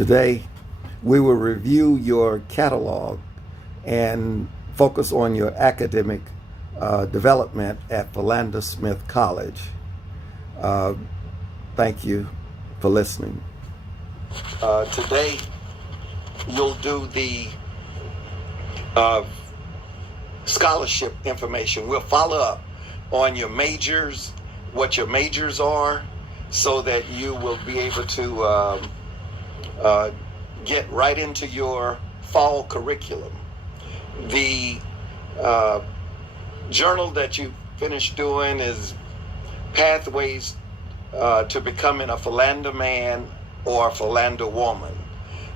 Today, we will review your catalog and focus on your academic development at Philander Smith College. Thank you for listening. Today, you'll do the scholarship information. We'll follow up on your majors, what your majors are, so that you will be able to get right into your fall curriculum. The journal that you finished doing is Pathways to Becoming a Philander Man or a Philander Woman.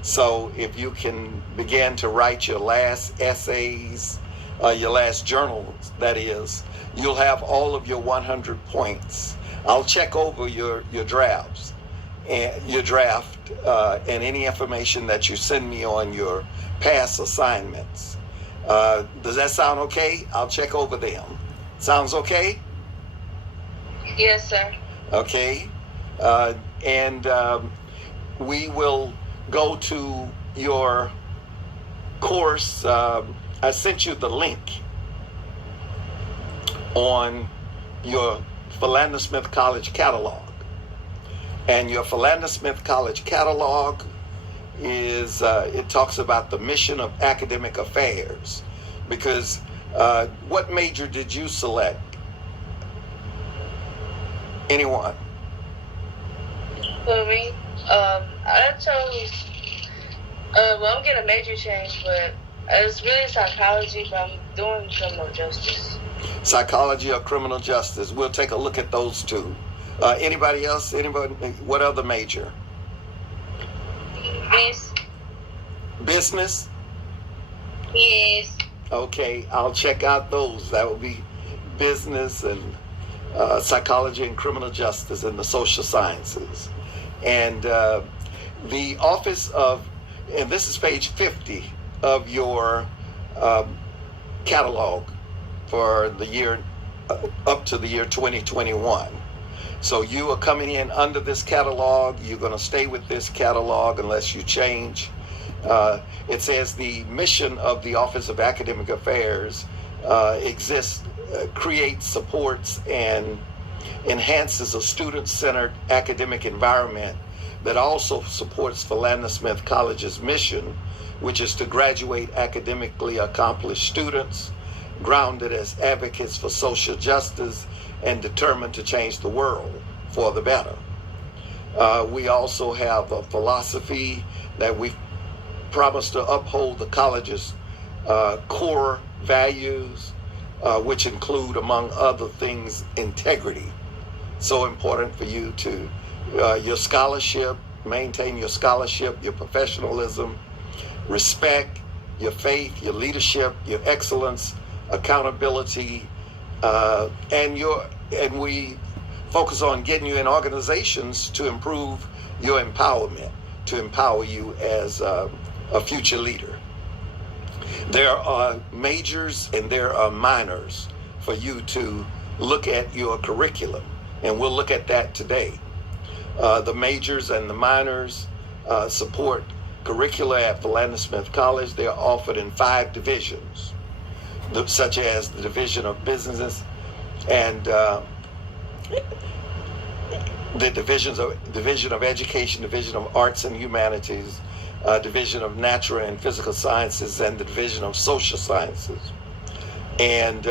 So if you can begin to write your last essays, your last journals, that is, you'll have all of your 100 points. I'll check over your drafts and your draft and any information that you send me on your past assignments. Does that sound okay? I'll check over them. Sounds okay? Yes, sir. Okay. And we will go to your course. I sent you the link on your Philander Smith College catalog. And your Philander Smith College catalog is, it talks about the mission of academic affairs. Because what major did you select? Anyone? For me, I chose, well, I'm getting a major change, but it's really psychology, but I'm doing criminal justice. Psychology or criminal justice. We'll take a look at those two. Anybody else? Anybody? What other major? Business? Yes. Okay, I'll check out those. That will be business and psychology and criminal justice and the social sciences. And the office of, and this is page 50 of your catalog for the year up to the year 2021. So you are coming in under this catalog. You're going to stay with this catalog unless you change. It says the mission of the Office of Academic Affairs creates, supports, and enhances a student-centered academic environment that also supports Philander Smith College's mission, which is to graduate academically accomplished students, grounded as advocates for social justice and determined to change the world for the better. We also have a philosophy that we promise to uphold the college's core values, which include, among other things, integrity. So important for you to, your scholarship, maintain your scholarship, your professionalism, respect, your faith, your leadership, your excellence, accountability, and we focus on getting you in organizations to improve your empowerment, to empower you as a future leader. There are majors and there are minors for you to look at your curriculum, and we'll look at that today. The majors and the minors support curricula at Philander Smith College. They are offered in 5 divisions, such as the Division of Business and the Division of Education, Division of Arts and Humanities, Division of Natural and Physical Sciences, and the Division of Social Sciences. And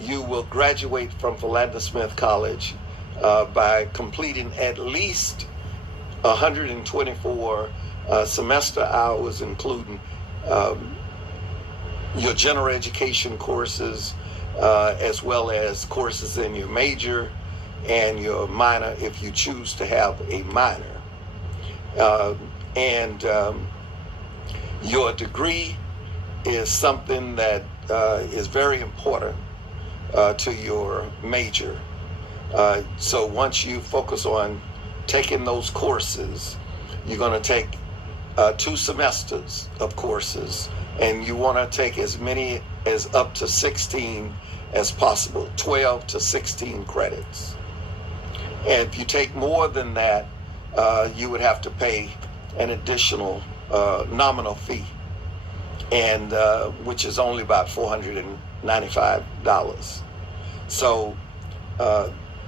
you will graduate from Philander Smith College by completing at least 124 semester hours, including your general education courses, as well as courses in your major and your minor if you choose to have a minor. And your degree is something that is very important to your major. So once you focus on taking those courses, you're going to take 2 semesters of courses, and you want to take as many as up to 16 as possible, 12 to 16 credits. And if you take more than that, you would have to pay an additional nominal fee, and which is only about $495. So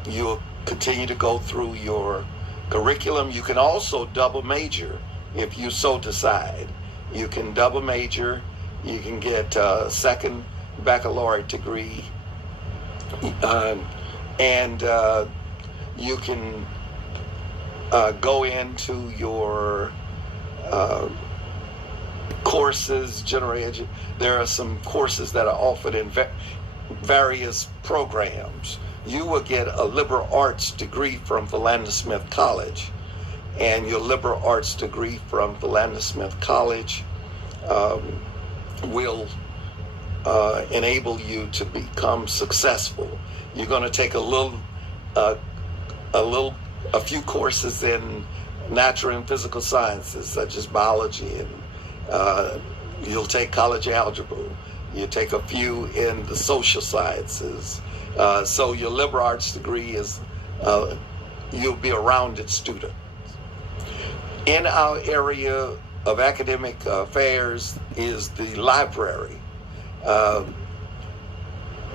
you'll continue to go through your curriculum. You can also double major if you so decide. You can double major. You can get a second baccalaureate degree, and you can go into your courses, there are some courses that are offered in various programs. You will get a liberal arts degree from Philander Smith College, and your liberal arts degree from Philander Smith College will enable you to become successful. You're going to take a few courses in natural and physical sciences, such as biology, and you'll take college algebra. You take a few in the social sciences. So your liberal arts degree is, you'll be a rounded student. In our area of academic affairs is the library.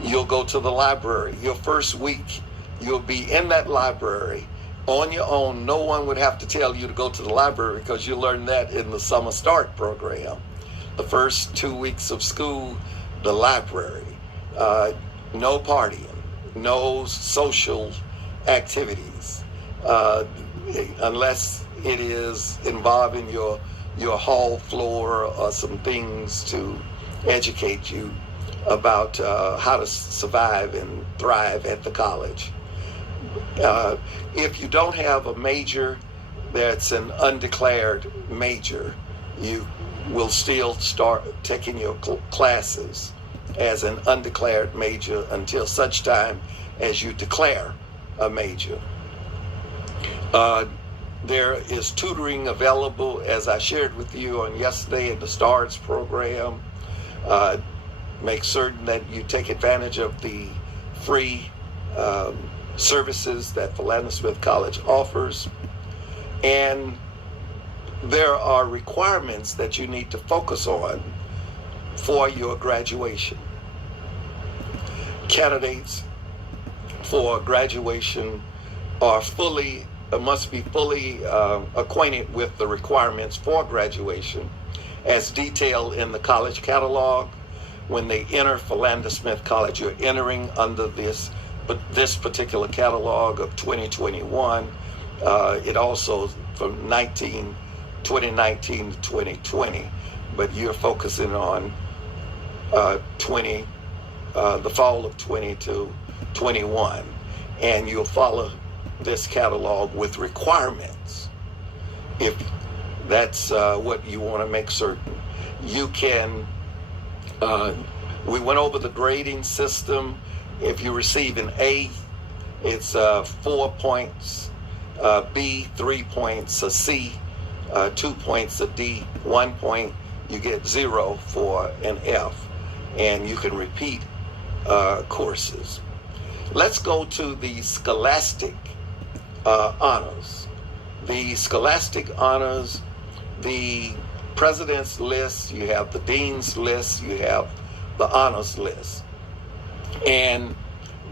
You'll go to the library. Your first week, you'll be in that library on your own. No one would have to tell you to go to the library, because you learn that in the Summer Start program. The first 2 weeks of school, the library. No partying, no social activities, unless it is involving your hall floor or some things to educate you about how to survive and thrive at the college. If you don't have a major that's an undeclared major, you will still start taking your classes as an undeclared major until such time as you declare a major. There is tutoring available, as I shared with you on yesterday in the STARS program. Make certain that you take advantage of the free services that Philander Smith College offers. And there are requirements that you need to focus on for your graduation. Candidates for graduation must be fully acquainted with the requirements for graduation as detailed in the college catalog. When they enter Philander Smith College, you're entering under this particular catalog of 2021. It also from 2019 to 2020, but you're focusing on the fall of 20 to 21, and you'll follow this catalog with requirements. If that's what you want to make certain, you can. We went over the grading system. If you receive an A, it's 4 points, B 3 points, a C 2 points, a D 1 point. You get 0 for an F, and you can repeat courses. Let's go to the Scholastic honors. The Scholastic honors, the president's list, you have the dean's list, you have the honors list. And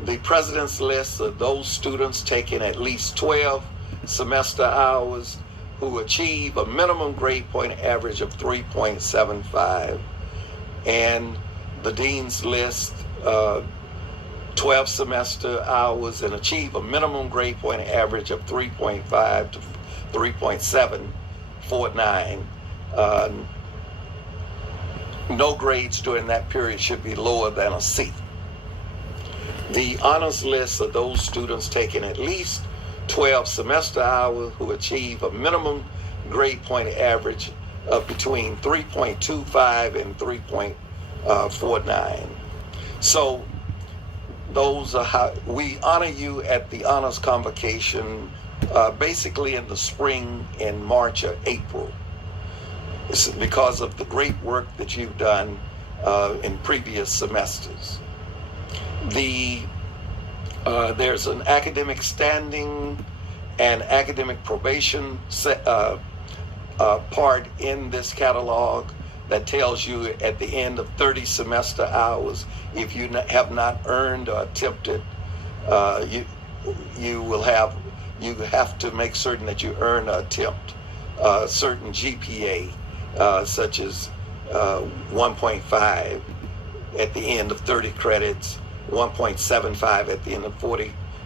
the president's list are those students taking at least 12 semester hours who achieve a minimum grade point average of 3.75. And the dean's list, 12 semester hours and achieve a minimum grade point average of 3.5 to 3.749. No grades during that period should be lower than a C. The honors list are those students taking at least 12 semester hours who achieve a minimum grade point average of between 3.25 and 3.49. So those are how we honor you at the honors convocation, basically in the spring, in March or April. It's because of the great work that you've done in previous semesters. There's an academic standing and academic probation part in this catalog that tells you at the end of 30 semester hours, if you have not earned or attempted, you have to make certain that you earn or attempt certain GPA, such as 1.5 at the end of 30 credits, 1.75 at the end of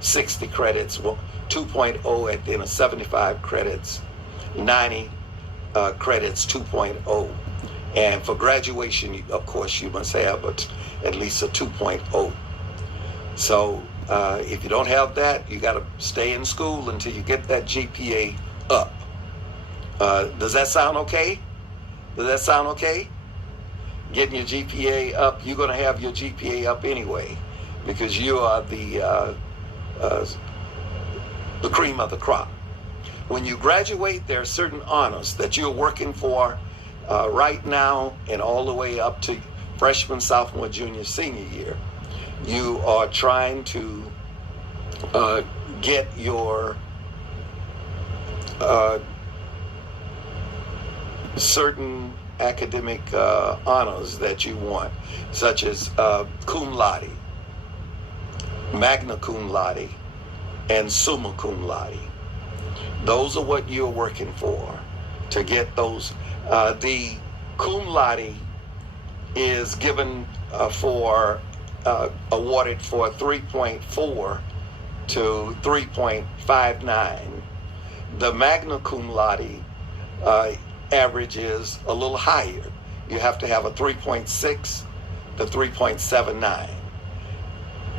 60 credits, 2.0 at the end of 75 credits, 90 credits 2.0. And for graduation, of course, you must have at least a 2.0. So if you don't have that, you got to stay in school until you get that GPA up. Does that sound okay? Does that sound okay? Getting your GPA up, you're going to have your GPA up anyway, because you are the cream of the crop. When you graduate, there are certain honors that you're working for right now and all the way up to freshman, sophomore, junior, senior year. You are trying to get your certain academic honors that you want, such as cum laude, magna cum laude, and summa cum laude. Those are what you're working for, to get those. The cum laude is given awarded for 3.4 to 3.59. The magna cum laude average is a little higher. You have to have a 3.6 to 3.79.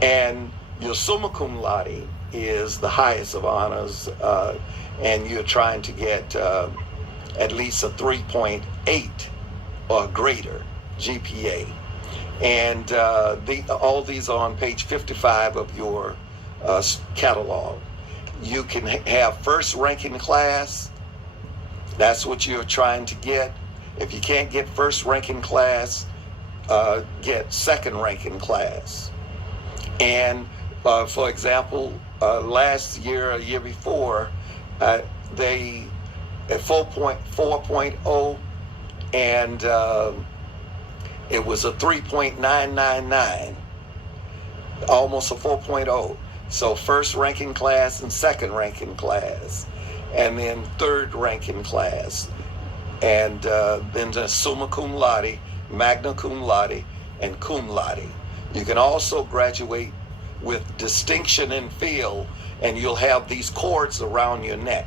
And your summa cum laude is the highest of honors, and you're trying to get at least a 3.8 or greater GPA. And all these are on page 55 of your catalog. You can have first ranking class. That's what you're trying to get. If you can't get first ranking class, get second ranking class. And for example, last year, a year before, they at 4.0, and it was a 3.999, almost a 4.0. So first ranking class and second ranking class, and then third ranking class, and then the summa cum laude, magna cum laude, and cum laude. You can also graduate with distinction in field, and you'll have these cords around your neck,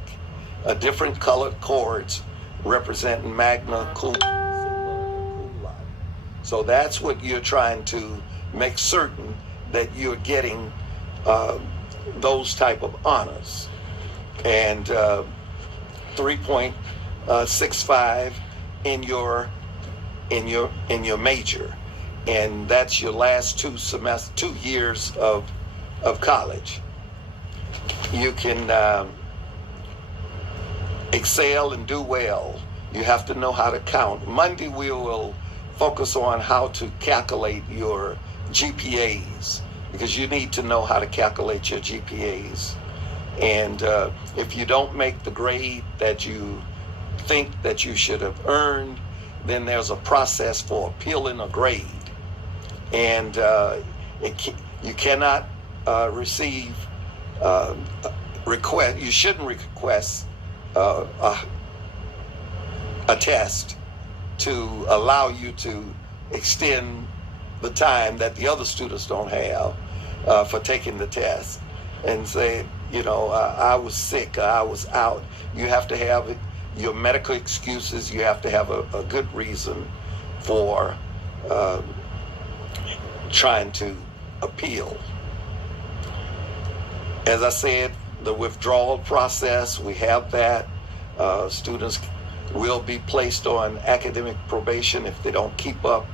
different colored cords representing magna cum laude. So that's what you're trying to make certain that you're getting those type of honors. And 3.65 in your major, and that's your last 2 years of college. You can excel and do well. You have to know how to count. Monday we will focus on how to calculate your GPAs, because you need to know how to calculate your GPAs. And if you don't make the grade that you think that you should have earned, then there's a process for appealing a grade. And you cannot receive request. You shouldn't request a test to allow you to extend the time that the other students don't have for taking the test, and say, I was sick, I was out. You have to have your medical excuses. You have to have a good reason for trying to appeal. As I said, the withdrawal process, we have that. Students will be placed on academic probation if they don't keep up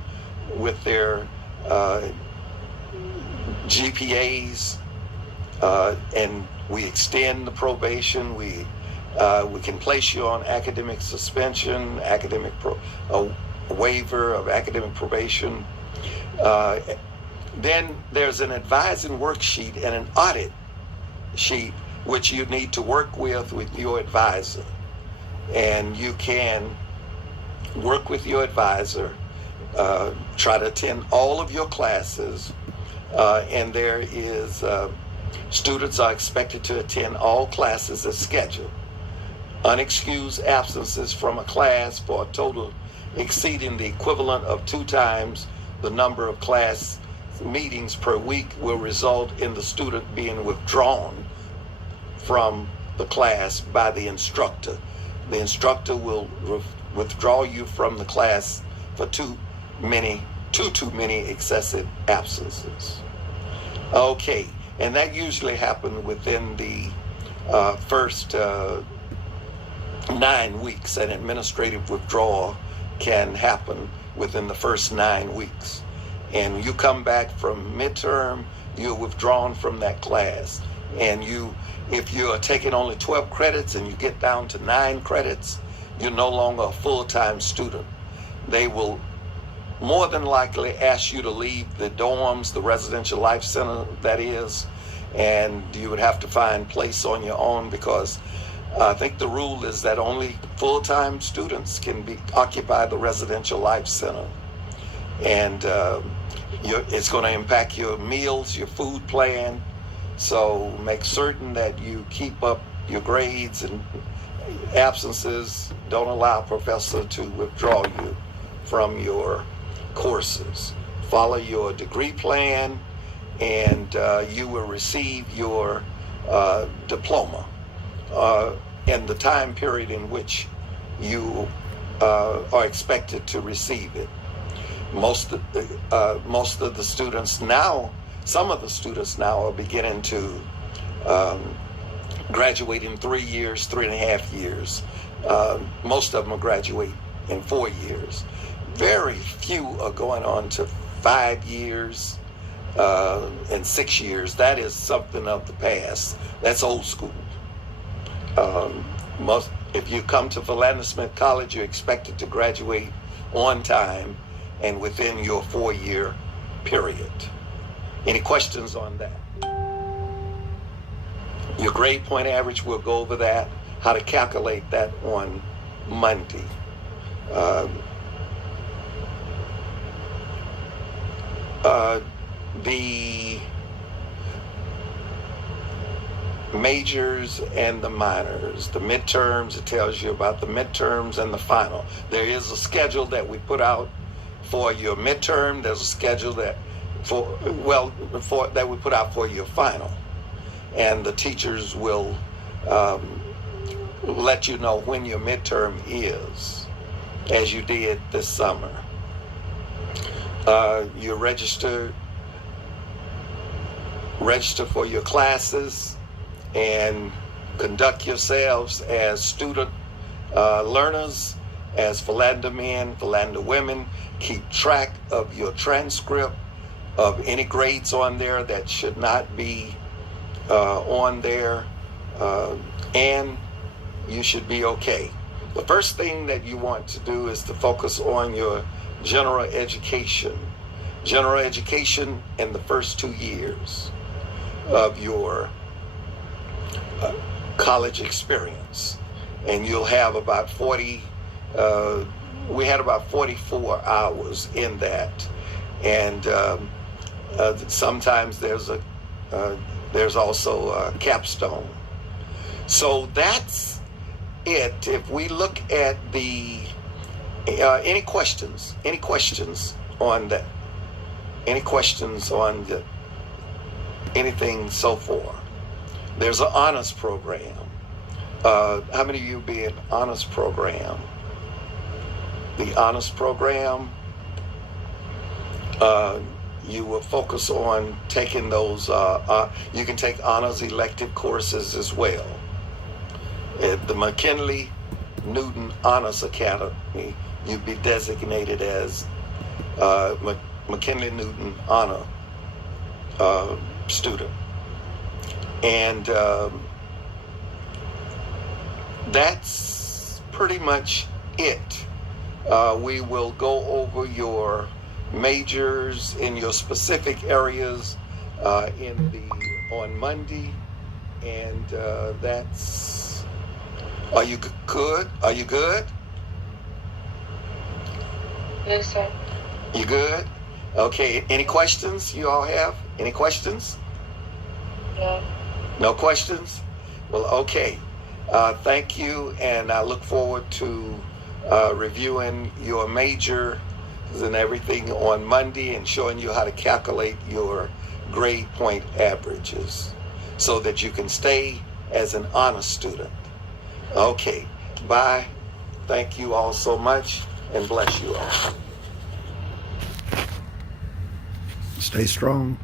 with their GPAs, and we extend the probation. We can place you on academic suspension, a waiver of academic probation. Then there's an advising worksheet and an audit sheet which you need to work with your advisor. and you can work with your advisor, try to attend all of your classes, and there is students are expected to attend all classes as scheduled. Unexcused absences from a class for a total exceeding the equivalent of 2 times the number of class meetings per week will result in the student being withdrawn from the class by the instructor. The instructor will withdraw you from the class for too many excessive absences. Okay, and that usually happens within the first 9 weeks. An administrative withdrawal can happen within the first 9 weeks. And you come back from midterm, you're withdrawn from that class. And if you're taking only 12 credits and you get down to 9 credits, you're no longer a full-time student. They will more than likely ask you to leave the dorms, the residential life center that is, and you would have to find place on your own, because I think the rule is that only full-time students can occupy the residential life center. And it's going to impact your meals, your food plan. So make certain that you keep up your grades, and absences don't allow a professor to withdraw you from your courses. Follow your degree plan, and you will receive your diploma in the time period in which you are expected to receive it. Most of the students now, some of the students now are beginning to graduate in 3 years, 3.5 years. Most of them will graduate in 4 years. Very few are going on to 5 years and 6 years. That is something of the past. That's old school. If you come to Philander Smith College, you're expected to graduate on time and within your 4-year period. Any questions on that? Your grade point average, we'll go over that, how to calculate that on Monday. The majors and the minors, the midterms, it tells you about the midterms and the final. There is a schedule that we put out for your midterm. There's a schedule that that we put out for your final, and the teachers will let you know when your midterm is, as you did this summer. You register for your classes and conduct yourselves as student learners, as Philander men, Philander women. Keep track of your transcript, of any grades on there that should not be on there, and you should be okay. The first thing that you want to do is to focus on your general education. General education in the first 2 years of your college experience. And you'll have about 40, we had about 44 hours in that. And sometimes there's also a capstone. So that's it. If we look at the, any questions on that? Any questions on anything so far? There's an honors program. How many of you be in honors program? The honors program, you will focus on taking those, you can take honors elective courses as well. At the McKinley Newton Honors Academy, you'd be designated as McKinley Newton Honor student. And that's pretty much it. We will go over your majors in your specific areas on Monday, and that's Are you good? Are you good? Yes, sir. You good? Okay. Any questions you all have? Any questions? No. No questions? Well, okay. Thank you, and I look forward to reviewing your major and everything on Monday and showing you how to calculate your grade point averages so that you can stay as an honor student. Okay. Bye. Thank you all so much, and bless you all. Stay strong.